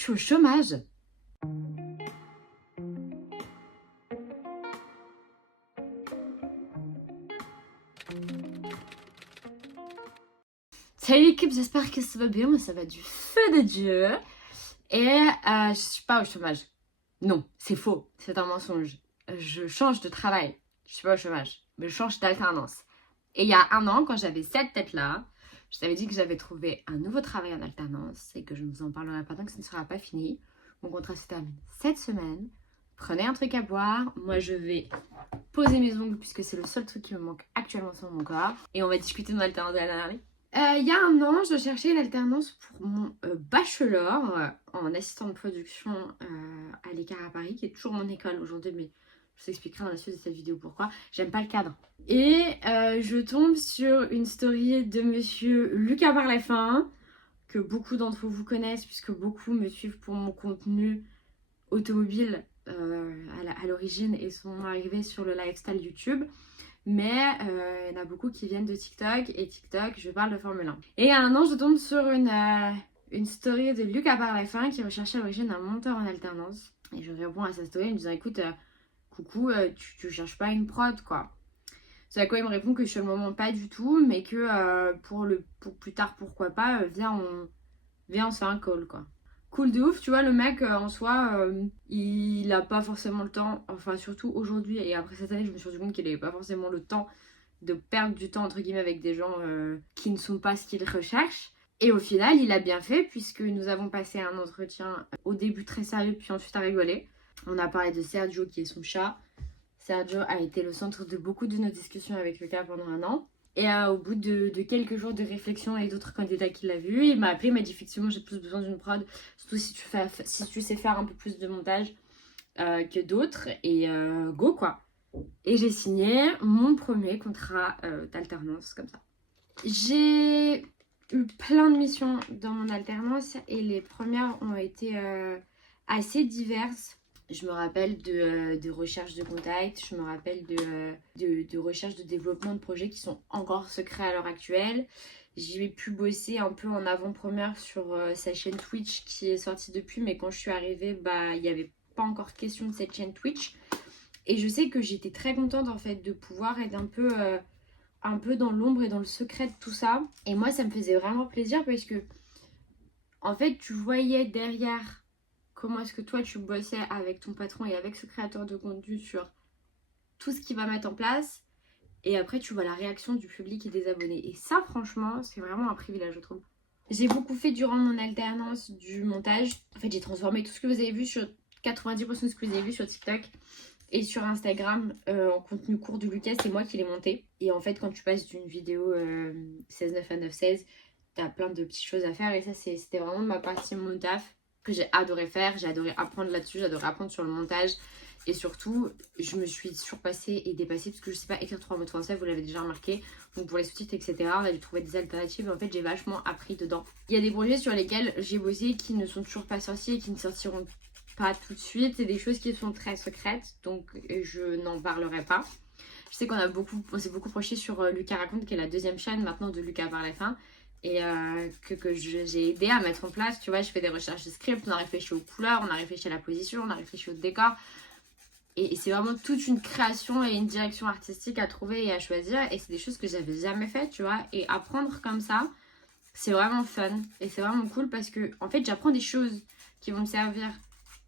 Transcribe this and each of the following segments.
Je suis au chômage. Salut l'équipe, j'espère que ça va bien, moi ça va du feu de Dieu. Et je suis pas au chômage. Non, c'est faux, c'est un mensonge. Je change de travail. Je suis pas au chômage, mais je change d'alternance. Et il y a un an, quand j'avais cette tête-là, je t'avais dit que j'avais trouvé un nouveau travail en alternance et que je ne vous en parlerai pas tant que ce ne sera pas fini. Mon contrat se termine cette semaine. Prenez un truc à boire. Moi, je vais poser mes ongles puisque c'est le seul truc qui me manque actuellement sur mon corps. Et on va discuter de mon alternance de la dernière année. Il y a un an, je cherchais une alternance pour mon bachelor en assistant de production à l'Écart à Paris, qui est toujours mon école aujourd'hui, mais je vous expliquerai dans la suite de cette vidéo pourquoi. J'aime pas le cadre. Et je tombe sur une story de monsieur Lucas Barlafin, que beaucoup d'entre vous connaissent, puisque beaucoup me suivent pour mon contenu automobile à l'origine et sont arrivés sur le lifestyle YouTube. Mais il y en a beaucoup qui viennent de TikTok, et TikTok, je parle de Formule 1. Et à un an, je tombe sur une story de Lucas Barlafin qui recherchait à l'origine un monteur en alternance. Et je réponds à sa story en me disant, écoute, coucou, tu cherches pas une prod, quoi. C'est à quoi il me répond que sur le moment pas du tout, mais que pour plus tard, pourquoi pas, viens on se fait un call, quoi. Cool de ouf, tu vois, le mec en soi, il a pas forcément le temps, enfin surtout aujourd'hui et après cette année, je me suis rendu compte qu'il avait pas forcément le temps de perdre du temps entre guillemets avec des gens qui ne sont pas ce qu'il recherche. Et au final, il a bien fait puisque nous avons passé un entretien au début très sérieux puis ensuite à rigoler. On a parlé de Sergio qui est son chat. Sergio a été le centre de beaucoup de nos discussions avec Lucas pendant un an. Et au bout de quelques jours de réflexion et d'autres candidats qu'il l'a vu, il m'a appelé, il m'a dit effectivement j'ai plus besoin d'une prod, surtout si tu sais faire un peu plus de montage que d'autres, et go quoi. Et j'ai signé mon premier contrat d'alternance comme ça. J'ai eu plein de missions dans mon alternance et les premières ont été assez diverses. Je me rappelle de recherche de contact, je me rappelle de recherche de développement de projets qui sont encore secrets à l'heure actuelle. J'ai pu bosser un peu en avant-première sur sa chaîne Twitch qui est sortie depuis, mais quand je suis arrivée, il n'y avait pas encore question de cette chaîne Twitch. Et je sais que j'étais très contente en fait de pouvoir être un peu dans l'ombre et dans le secret de tout ça. Et moi, ça me faisait vraiment plaisir parce que, en fait, tu voyais derrière comment est-ce que toi tu bossais avec ton patron et avec ce créateur de contenu sur tout ce qu'il va mettre en place. Et après, tu vois la réaction du public et des abonnés. Et ça, franchement, c'est vraiment un privilège, je trouve. J'ai beaucoup fait durant mon alternance du montage. En fait, j'ai transformé tout ce que vous avez vu sur 90% de ce que vous avez vu sur TikTok et sur Instagram en contenu court de Lucas. C'est moi qui l'ai monté. Et en fait, quand tu passes d'une vidéo 16-9 à 9-16, t'as plein de petites choses à faire. Et ça, c'était vraiment ma partie mon taf que j'ai adoré faire. J'ai adoré apprendre là-dessus. J'ai adoré apprendre sur le montage. Et surtout, je me suis surpassée et dépassée parce que je sais pas écrire 3 mots de français, vous l'avez déjà remarqué. Donc pour les sous-titres, etc., on a dû trouver des alternatives. Et en fait, j'ai vachement appris dedans. Il y a des projets sur lesquels j'ai bossé qui ne sont toujours pas sortis et qui ne sortiront pas tout de suite. C'est des choses qui sont très secrètes, donc je n'en parlerai pas. Je sais on s'est beaucoup projeté sur Lucas Raconte, qui est la deuxième chaîne maintenant de Lucas Barlafin. Et que j'ai aidé à mettre en place. Tu vois, je fais des recherches de script, on a réfléchi aux couleurs, on a réfléchi à la position, on a réfléchi au décor. Et c'est vraiment toute une création et une direction artistique à trouver et à choisir. Et c'est des choses que j'avais jamais faites, tu vois. Et apprendre comme ça, c'est vraiment fun. Et c'est vraiment cool parce que, en fait, j'apprends des choses qui vont me servir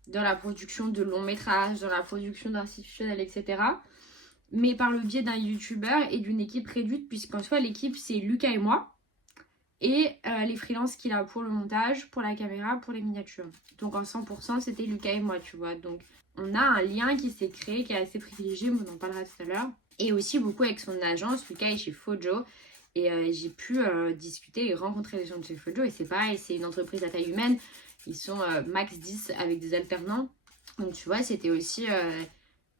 dans la production de longs métrages, dans la production d'institutionnels, etc. Mais par le biais d'un youtubeur et d'une équipe réduite, puisqu'en soi, l'équipe, c'est Lucas et moi. Et les freelances qu'il a pour le montage, pour la caméra, pour les miniatures. Donc en 100%, c'était Lucas et moi, tu vois. Donc on a un lien qui s'est créé, qui est assez privilégié, on en parlera tout à l'heure. Et aussi beaucoup avec son agence, Lucas est chez Fojo. Et j'ai pu discuter et rencontrer les gens de chez Fojo. Et c'est pareil, c'est une entreprise à taille humaine. Ils sont max 10 avec des alternants. Donc tu vois, c'était aussi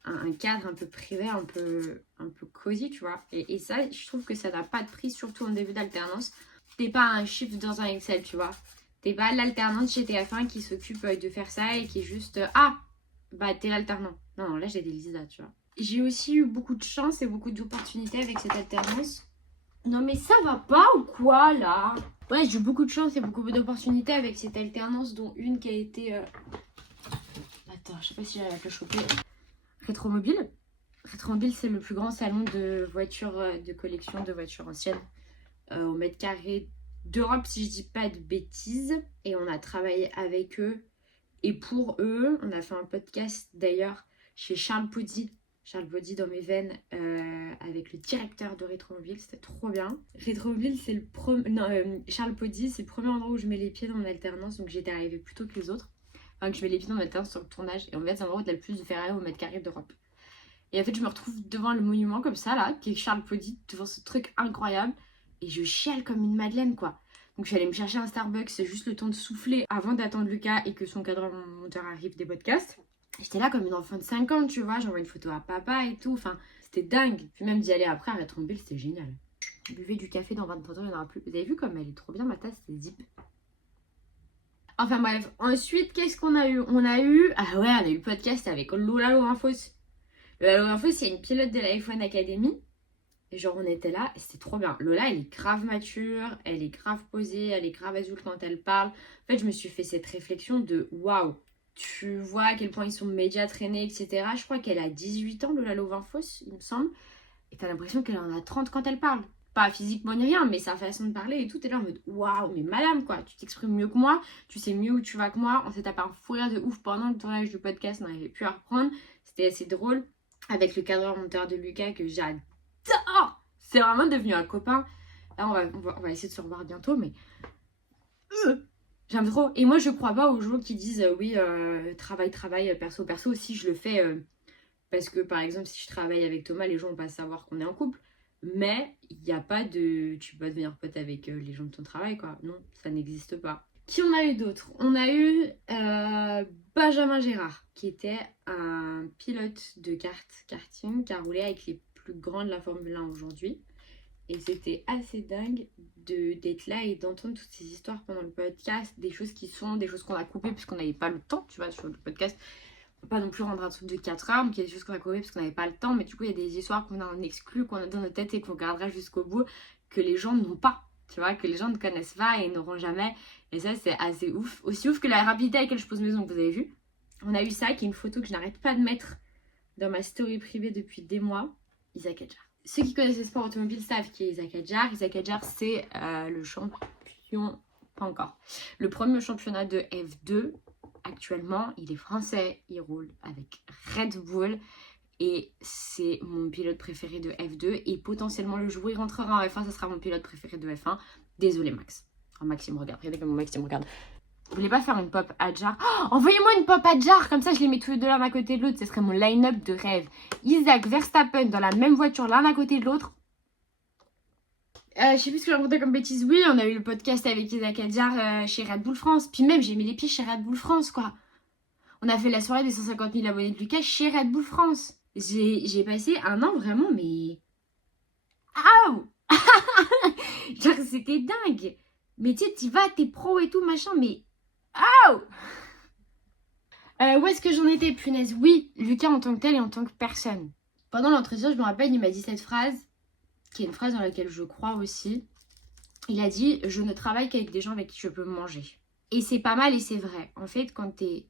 un cadre un peu privé, un peu cosy, tu vois. Et ça, je trouve que ça n'a pas de prix, surtout en début d'alternance. T'es pas un chiffre dans un Excel, tu vois. T'es pas l'alternante chez TF1 qui s'occupe de faire ça et qui est juste t'es l'alternant. Non, là j'ai des Lisa, tu vois. J'ai aussi eu beaucoup de chance et beaucoup d'opportunités avec cette alternance Non mais ça va pas ou quoi là? Ouais, j'ai eu beaucoup de chance et beaucoup d'opportunités avec cette alternance, dont une qui a été... Attends, je sais pas si j'arrive à le choper. Rétromobile. Rétromobile, c'est le plus grand salon de voitures, de collection de voitures anciennes au mètre carré d'Europe, si je dis pas de bêtises. Et on a travaillé avec eux. Et pour eux, on a fait un podcast d'ailleurs chez Charles Poudy. Charles Poudy dans mes veines avec le directeur de Rétromobile, c'était trop bien. Rétromobile, c'est le premier... Non, Charles Poudy, c'est le premier endroit où je mets les pieds dans mon alternance, donc j'étais arrivée plus tôt que les autres. Enfin, que je mets les pieds dans mon alternance sur le tournage. Et en fait, c'est l'endroit où il y a le plus de Ferrari au mètre carré d'Europe. Et en fait, je me retrouve devant le monument comme ça, là, qui est Charles Poudy, devant ce truc incroyable. Et je chiale comme une madeleine, quoi. Donc, je suis allée me chercher un Starbucks, c'est juste le temps de souffler avant d'attendre Lucas et que son cadre monteur arrive des podcasts. J'étais là comme une enfant de 5 ans, tu vois. J'envoie une photo à papa et tout. Enfin, c'était dingue. Puis même d'y aller après à Rétromobile, c'était génial. Buvez du café dans 23 ans, il n'y en aura plus. Vous avez vu comme elle est trop bien, ma tasse, c'est zip. Enfin bref, ensuite, qu'est-ce qu'on a eu? On a eu le podcast avec Lola Lorinfos. Lola Lorinfos, c'est une pilote de l'iPhone Academy. Et genre, on était là et c'était trop bien. Lola, elle est grave mature, elle est grave posée, elle est grave adulte quand elle parle. En fait, je me suis fait cette réflexion de waouh, tu vois à quel point ils sont médias traînés, etc. Je crois qu'elle a 18 ans, Lola Lorinfos, il me semble. Et t'as l'impression qu'elle en a 30 quand elle parle. Pas physiquement ni rien, mais sa façon de parler et tout. T'es là en mode waouh, mais madame quoi, tu t'exprimes mieux que moi, tu sais mieux où tu vas que moi. On s'est tapé un fou rire de ouf pendant le tournage du podcast, on n'arrivait plus à reprendre. C'était assez drôle. Avec le cadreur monteur de Lucas que j'adore. C'est vraiment devenu un copain. Là, on va essayer de se revoir bientôt, mais j'aime trop. Et moi, je crois pas aux gens qui disent oui, travail, perso, perso. Si je le fais parce que, par exemple, si je travaille avec Thomas, les gens vont pas savoir qu'on est en couple. Mais il n'y a pas de... Tu peux pas devenir pote avec les gens de ton travail, quoi. Non, ça n'existe pas. Qui on a eu d'autres? On a eu Benjamin Gérard, qui était un pilote de karting qui a roulé avec les plus grands de la Formule 1 aujourd'hui. Et c'était assez dingue d'être là et d'entendre toutes ces histoires pendant le podcast, des choses qu'on a coupées puisqu'on n'avait pas le temps, tu vois, sur le podcast. On peut pas non plus rendre un truc de 4 heures, donc il y a des choses qu'on a coupées parce qu'on n'avait pas le temps, mais du coup, il y a des histoires qu'on a en exclu, qu'on a dans notre tête et qu'on gardera jusqu'au bout, que les gens n'ont pas, tu vois, que les gens ne connaissent pas et n'auront jamais. Et ça, c'est assez ouf. Aussi ouf que la rapidité avec laquelle je pose mes ongles, vous avez vu. On a eu ça, qui est une photo que je n'arrête pas de mettre dans ma story privée depuis des mois. Isaac Adjar. Ceux qui connaissent le sport automobile savent qui est Isaac Adjar. Isaac Adjar, c'est le champion, pas encore, le premier championnat de F2 actuellement. Il est français, il roule avec Red Bull et c'est mon pilote préféré de F2 et potentiellement le jour où il rentrera en F1, ça sera mon pilote préféré de F1. Désolé Max. Oh, Max il me regarde, regardez comment Max il me regarde. Vous voulez pas faire une pop Adjar? Oh, envoyez-moi une pop Adjar, comme ça je les mets tous les deux l'un à côté de l'autre, ce serait mon line-up de rêve. Isaac, Verstappen dans la même voiture l'un à côté de l'autre. Je sais plus ce que j'ai raconté comme bêtise. Oui, on a eu le podcast avec Isaac Adjar chez Red Bull France. Puis même, j'ai mis les pieds chez Red Bull France, quoi. On a fait la soirée des 150 000 abonnés de Lucas chez Red Bull France. J'ai passé un an vraiment, mais... Aouh. Genre, c'était dingue. Mais tu sais, t'y vas, t'es pro et tout, machin, mais... Aouh. Où est-ce que j'en étais, punaise? Oui, Lucas en tant que tel et en tant que personne. Pendant l'entretien, je me rappelle, il m'a dit cette phrase, qui est une phrase dans laquelle je crois aussi. Il a dit « Je ne travaille qu'avec des gens avec qui je peux manger ». Et c'est pas mal et c'est vrai. En fait, quand t'es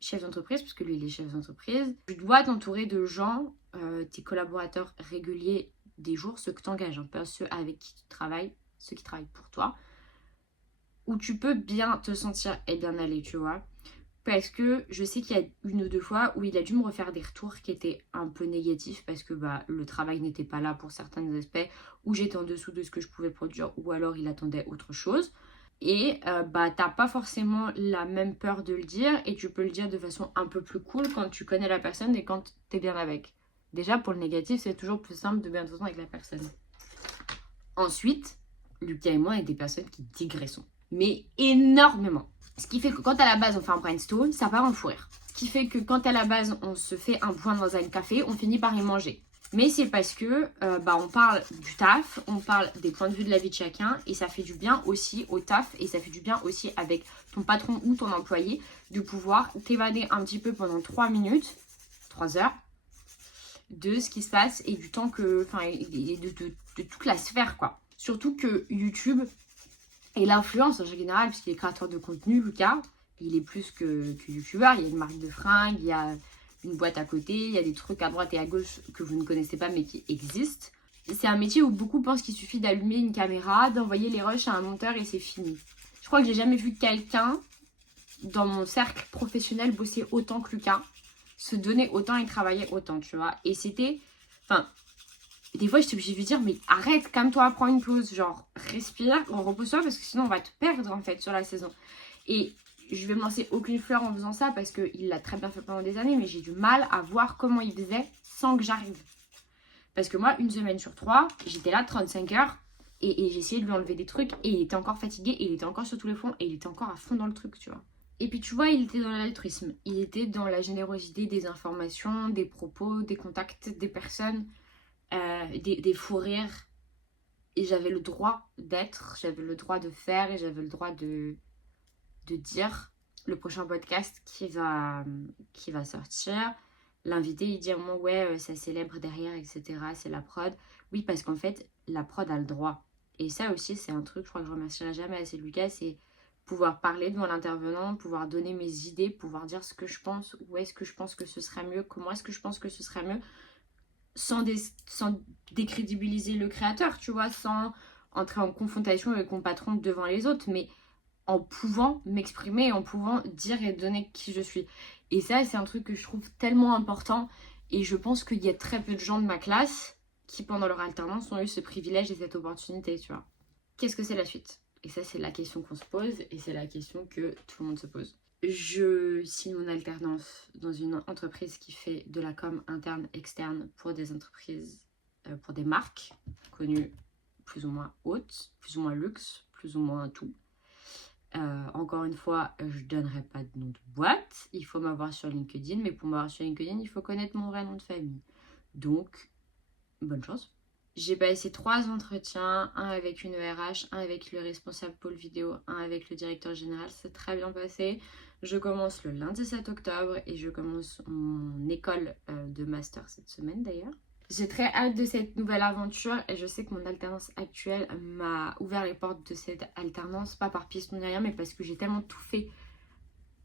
chef d'entreprise, parce que lui, il est chef d'entreprise, tu dois t'entourer de gens, tes collaborateurs réguliers des jours, ceux que t'engages, pas ceux avec qui tu travailles, ceux qui travaillent pour toi, où tu peux bien te sentir et bien aller, tu vois. Parce que je sais qu'il y a une ou deux fois où il a dû me refaire des retours qui étaient un peu négatifs parce que le travail n'était pas là pour certains aspects, ou j'étais en dessous de ce que je pouvais produire, ou alors il attendait autre chose. Et t'as pas forcément la même peur de le dire et tu peux le dire de façon un peu plus cool quand tu connais la personne et quand t'es bien avec. Déjà pour le négatif, c'est toujours plus simple de bien t'entendre avec la personne. Ensuite, Lucas et moi, on est des personnes qui digressons. Mais énormément. Ce qui fait que quand à la base on fait un brainstorm, ça part en fou rire. Ce qui fait que quand à la base on se fait un point dans un café, on finit par y manger. Mais c'est parce que on parle du taf, on parle des points de vue de la vie de chacun et ça fait du bien aussi au taf et ça fait du bien aussi avec ton patron ou ton employé de pouvoir t'évader un petit peu pendant 3 minutes, 3 heures de ce qui se passe et du temps que, enfin, de toute la sphère quoi. Surtout que YouTube et l'influence en général, puisqu'il est créateur de contenu, Lucas, il est plus que youtubeur. Il y a une marque de fringues, il y a une boîte à côté, il y a des trucs à droite et à gauche que vous ne connaissez pas mais qui existent. C'est un métier où beaucoup pensent qu'il suffit d'allumer une caméra, d'envoyer les rushs à un monteur et c'est fini. Je crois que j'ai jamais vu quelqu'un dans mon cercle professionnel bosser autant que Lucas, se donner autant et travailler autant, tu vois. Et c'était... Enfin, des fois, j'étais obligée de lui dire, mais arrête, calme-toi, prends une pause, genre, respire, repose-toi, parce que sinon, on va te perdre, en fait, sur la saison. Et je vais me lancer aucune fleur en faisant ça, parce qu'il l'a très bien fait pendant des années, mais j'ai du mal à voir comment il faisait sans que j'arrive. Parce que moi, une semaine sur 3, j'étais là 35 heures, et j'essayais de lui enlever des trucs, et il était encore fatigué, et il était encore sur tous les fonds, et il était encore à fond dans le truc, tu vois. Et puis tu vois, il était dans l'altruisme, il était dans la générosité des informations, des propos, des contacts, des personnes, des fous rires. Et j'avais le droit d'être, j'avais le droit de faire et j'avais le droit de dire. Le prochain podcast qui va sortir, l'invité il dit à moi ouais ça célèbre derrière etc, c'est la prod. Oui parce qu'en fait la prod a le droit. Et ça aussi c'est un truc, je crois que je remercierai jamais assez Lucas, c'est pouvoir parler devant l'intervenant, pouvoir donner mes idées, pouvoir dire ce que je pense, où est-ce que je pense que ce serait mieux, comment est-ce que je pense que ce serait mieux, sans décrédibiliser le créateur, tu vois, sans entrer en confrontation avec mon patron devant les autres, mais en pouvant m'exprimer, en pouvant dire et donner qui je suis. Et ça, c'est un truc que je trouve tellement important, et je pense qu'il y a très peu de gens de ma classe qui, pendant leur alternance, ont eu ce privilège et cette opportunité, tu vois. Qu'est-ce que c'est la suite ? Et ça, c'est la question qu'on se pose et c'est la question que tout le monde se pose. Je signe mon alternance dans une entreprise qui fait de la com interne, externe pour des entreprises, pour des marques connues plus ou moins hautes, plus ou moins luxe, plus ou moins tout. Encore une fois, je ne donnerai pas de nom de boîte. Il faut m'avoir sur LinkedIn, mais pour m'avoir sur LinkedIn, il faut connaître mon vrai nom de famille. Donc, bonne chance. J'ai passé 3 entretiens, un avec une RH, un avec le responsable pôle vidéo, un avec le directeur général. C'est très bien passé. Je commence le lundi 7 octobre et je commence mon école de master cette semaine d'ailleurs. J'ai très hâte de cette nouvelle aventure et je sais que mon alternance actuelle m'a ouvert les portes de cette alternance, pas par piston ni rien, mais parce que j'ai tellement tout fait.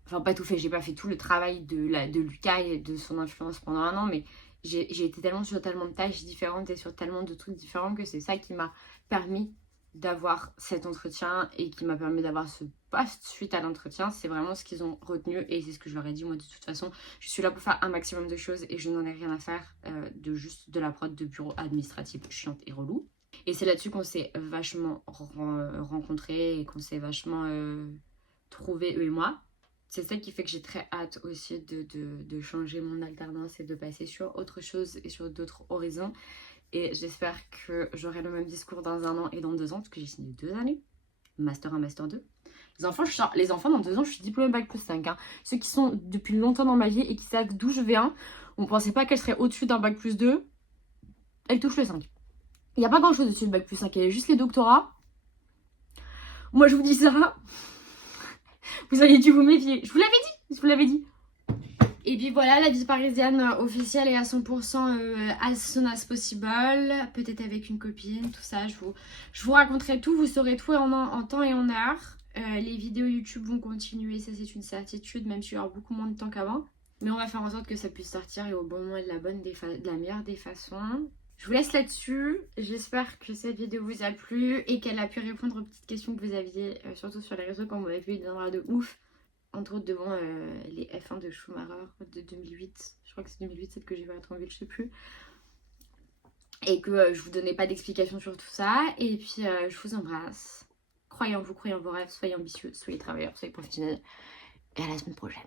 Enfin, pas tout fait, j'ai pas fait tout le travail de Lucas et de son influence pendant un an, mais j'ai été tellement sur tellement de tâches différentes et sur tellement de trucs différents que c'est ça qui m'a permis d'avoir cet entretien et qui m'a permis d'avoir ce poste suite à l'entretien. C'est vraiment ce qu'ils ont retenu et c'est ce que je leur ai dit. Moi, de toute façon, je suis là pour faire un maximum de choses et je n'en ai rien à faire de juste de la prod de bureau administratif chiante et relou. Et c'est là-dessus qu'on s'est vachement rencontrés et qu'on s'est vachement trouvés, eux et moi. C'est ça qui fait que j'ai très hâte aussi de changer mon alternance et de passer sur autre chose et sur d'autres horizons. Et j'espère que j'aurai le même discours dans 1 an et dans 2 ans, parce que j'ai signé 2 années. Master 1, Master 2. Les enfants, dans 2 ans, je suis diplômée Bac plus 5. Hein. Ceux qui sont depuis longtemps dans ma vie et qui savent d'où je viens, on ne pensait pas qu'elle serait au-dessus d'un Bac plus 2. Elle touche le 5. Il n'y a pas grand-chose au-dessus de Bac plus 5, il y a juste les doctorats. Moi, je vous dis ça. Vous auriez dû vous méfier. Je vous l'avais dit. Et puis voilà, la vie parisienne officielle est à 100% as soon as possible. Peut-être avec une copine, tout ça. Je vous raconterai tout, vous saurez tout en temps et en heure. Les vidéos YouTube vont continuer, ça c'est une certitude, même s'il y aura beaucoup moins de temps qu'avant. Mais on va faire en sorte que ça puisse sortir et au bon moment et de la meilleure des façons. Je vous laisse là-dessus. J'espère que cette vidéo vous a plu et qu'elle a pu répondre aux petites questions que vous aviez, surtout sur les réseaux quand vous m'avez vu, il viendra de ouf. Entre autres devant les F1 de Schumacher de 2008. Je crois que c'est 2008, celle que j'ai vu à Tronville, je sais plus. Et que je vous donnais pas d'explication sur tout ça. Et puis je vous embrasse. Croyez en vous, croyez en vos rêves, soyez ambitieux, soyez travailleurs, soyez professionnels. Et à la semaine prochaine.